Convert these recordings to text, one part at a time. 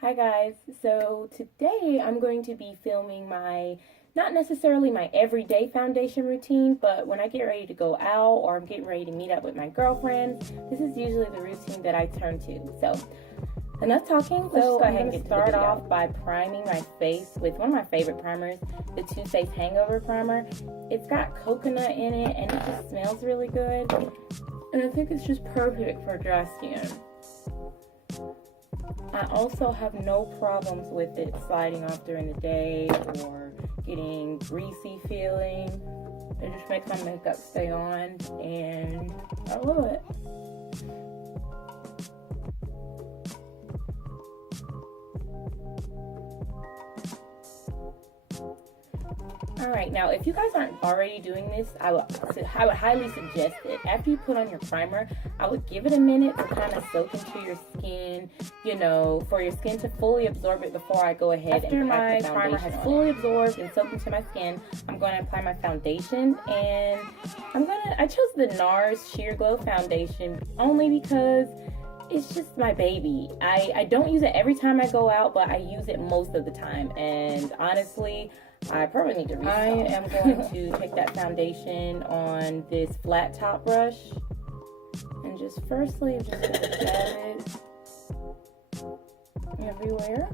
Hi guys, so today I'm going to be filming not necessarily my everyday foundation routine, but when I get ready to go out or I'm getting ready to meet up with my girlfriends, this is usually the routine that I turn to. So enough talking, let's go ahead and get started off by priming my face with one of my favorite primers, the Faced Hangover primer. It's got coconut in it and it just smells really good, and I think it's just perfect for dry skin. I also have no problems with it sliding off during the day or getting greasy feeling. It just makes my makeup stay on, and I love it. Alright, now if you guys aren't already doing this, I would highly suggest it. After you put on your primer, I would give it a minute to kind of soak into your skin, for your skin to fully absorb it before I go ahead and pack the foundation. After my primer has fully absorbed and soaked into my skin, I'm going to apply my foundation, and I chose the Nars Sheer Glow foundation only because it's just my baby. I don't use it every time I go out, but I use it most of the time, and honestly, I probably need to restock. I am going to take that foundation on this flat top brush and just firstly I'm just going to dab it everywhere.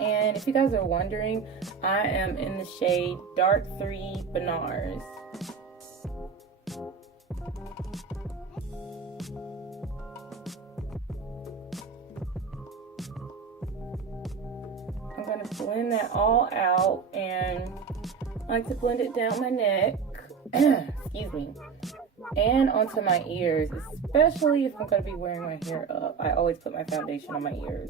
And if you guys are wondering, I am in the shade Dark 3 Benares. I'm going to blend that all out, and I like to blend it down my neck, excuse me, and onto my ears, especially if I'm going to be wearing my hair up. I always put my foundation on my ears.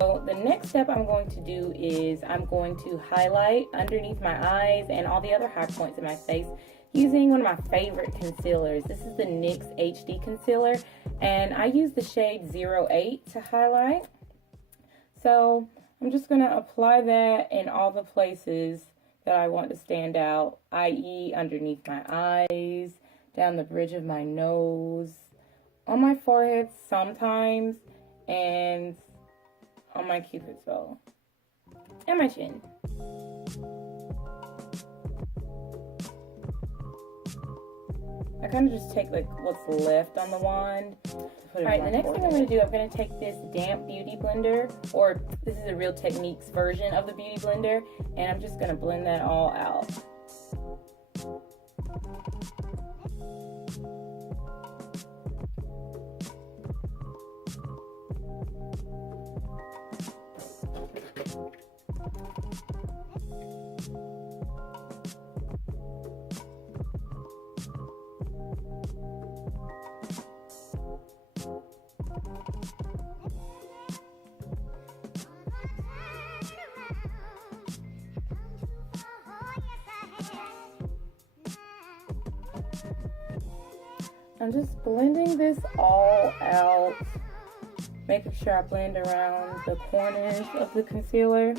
So the next step I'm going to do is I'm going to highlight underneath my eyes and all the other high points in my face using one of my favorite concealers. This is the NYX HD concealer, and I use the shade 08 to highlight. So I'm just going to apply that in all the places that I want to stand out, i.e. underneath my eyes, down the bridge of my nose, on my forehead sometimes, and on my cupid's bow, and my chin. I kind of just take like what's left on the wand. Alright, the next thing I'm going to do, I'm going to take this damp beauty blender, or this is a Real Techniques version of the beauty blender, and I'm just going to blend that all out. I'm just blending this all out, making sure I blend around the corners of the concealer.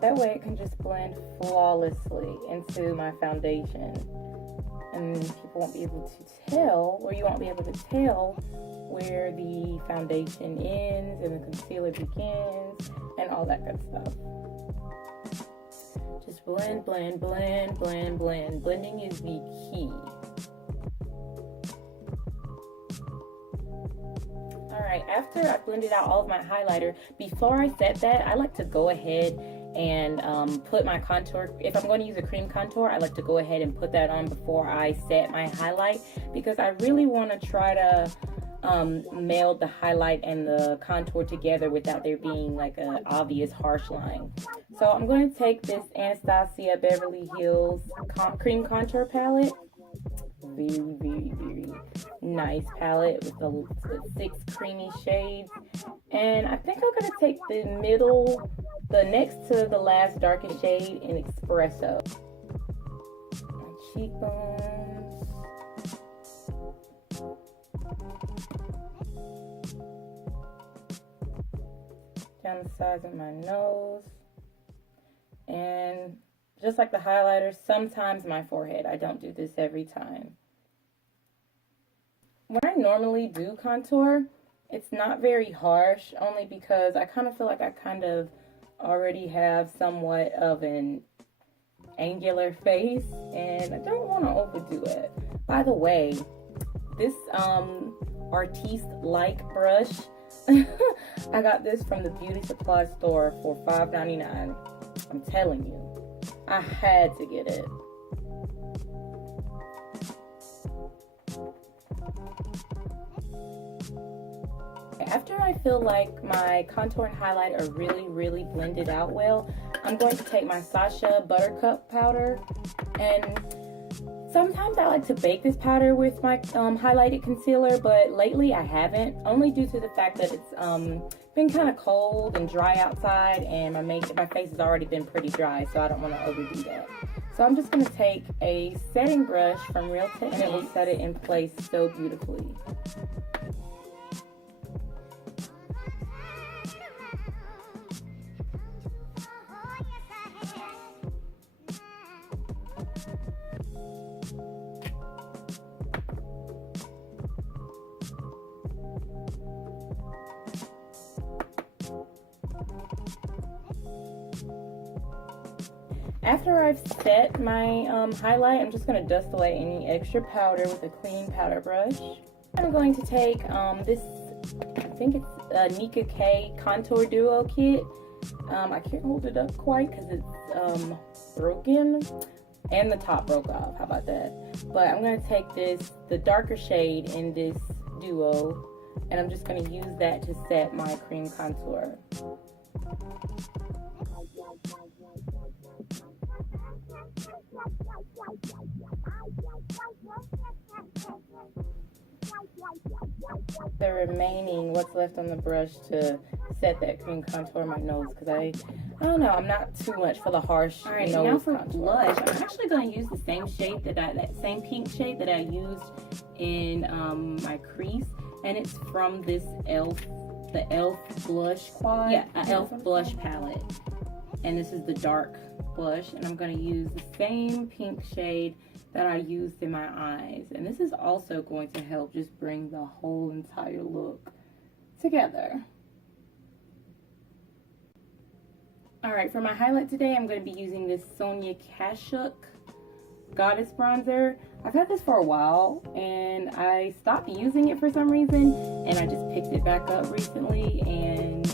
That way it can just blend flawlessly into my foundation, and people won't be able to tell, or you won't be able to tell where the foundation ends and the concealer begins and all that good stuff. Just blend, blend, blend, blend, blend. Blending is the key. Alright, after I blended out all of my highlighter, before I set that, I like to go ahead and put my contour. If I'm going to use a cream contour, I like to go ahead and put that on before I set my highlight, because I really want to try to meld the highlight and the contour together without there being like an obvious harsh line. So I'm going to take this Anastasia Beverly Hills cream contour palette. Very, very, very nice palette with 6 creamy shades. And I think I'm going to take the next to the last darkest shade in Expresso. My cheekbones. down the sides of my nose. And just like the highlighter, sometimes my forehead. I don't do this every time. When I normally do contour, it's not very harsh, only because I kind of feel like I kind of already have somewhat of an angular face, and I don't want to overdo it. By the way, this Artiste-like brush, I got this from the beauty supply store for $5.99. I'm telling you, I had to get it. After I feel like my contour and highlight are really blended out well, I'm going to take my Sacha Buttercup powder, and sometimes I like to bake this powder with my highlighted concealer, but lately I haven't, only due to the fact that it's been kind of cold and dry outside, and my face has already been pretty dry, so I don't want to overdo that. So I'm just going to take a setting brush from Real Techniques, and it will set it in place so beautifully. After I've set my highlight, I'm just going to dust away any extra powder with a clean powder brush. I'm going to take this, I think it's a Nika K Contour Duo Kit. I can't hold it up quite because it's broken, and the top broke off. How about that? But I'm going to take the darker shade in this duo, and I'm just going to use that to set my cream contour. The remaining, what's left on the brush to set that cream contour on my nose, because I don't know, I'm not too much for the harsh nose now for contour. Blush, I'm actually going to use the same shade that same pink shade that I used in my crease, and it's from this the e.l.f. blush quad. Yeah, e.l.f. blush palette, and this is the dark blush, and I'm going to use the same pink shade that I used in my eyes, and this is also going to help just bring the whole entire look together. Alright, for my highlight today, I'm going to be using this Sonia Kashuk Goddess Bronzer. I've had this for a while, and I stopped using it for some reason, and I just picked it back up recently, and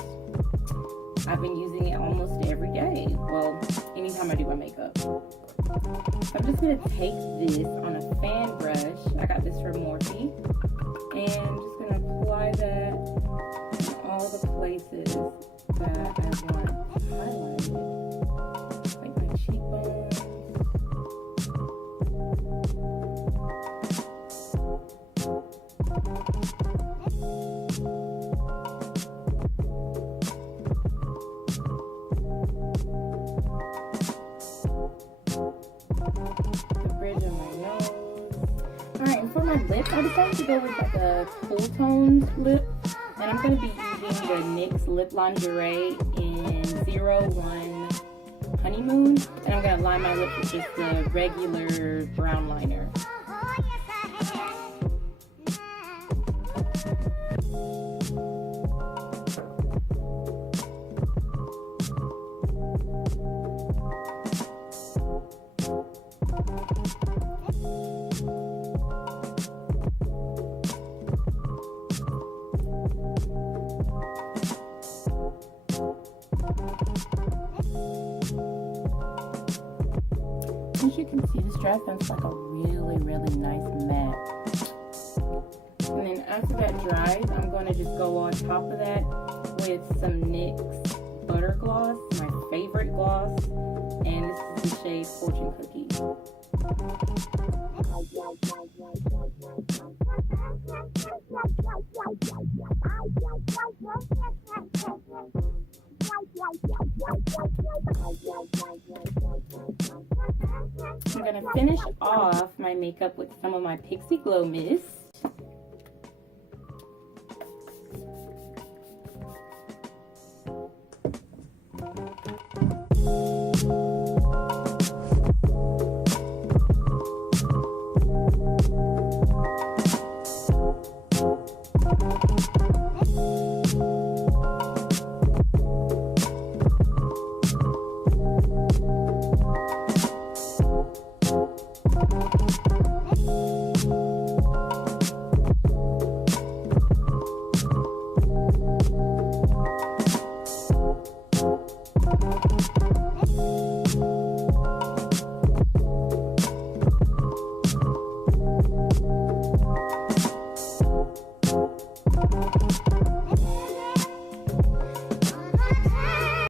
I've been using it almost every day. Well, anytime I do my makeup. So I'm just going to take this on a fan brush. I got this from Morphe. And I'm just going to apply that in all the places that I want highlighted. Like my cheekbones. Lips, I decided to go with like a cool toned lip, and I'm going to be using the NYX Lip Lingerie in 01 Honeymoon, and I'm going to line my lips with just the regular brown liner. As you can see, this dry sounds like a really nice matte. And then after that dries, I'm going to just go on top of that with some NYX Butter Gloss, my favorite gloss, and this is the shade Fortune Cookie. I'm going to finish off my makeup with some of my Pixie Glow Mist. bye.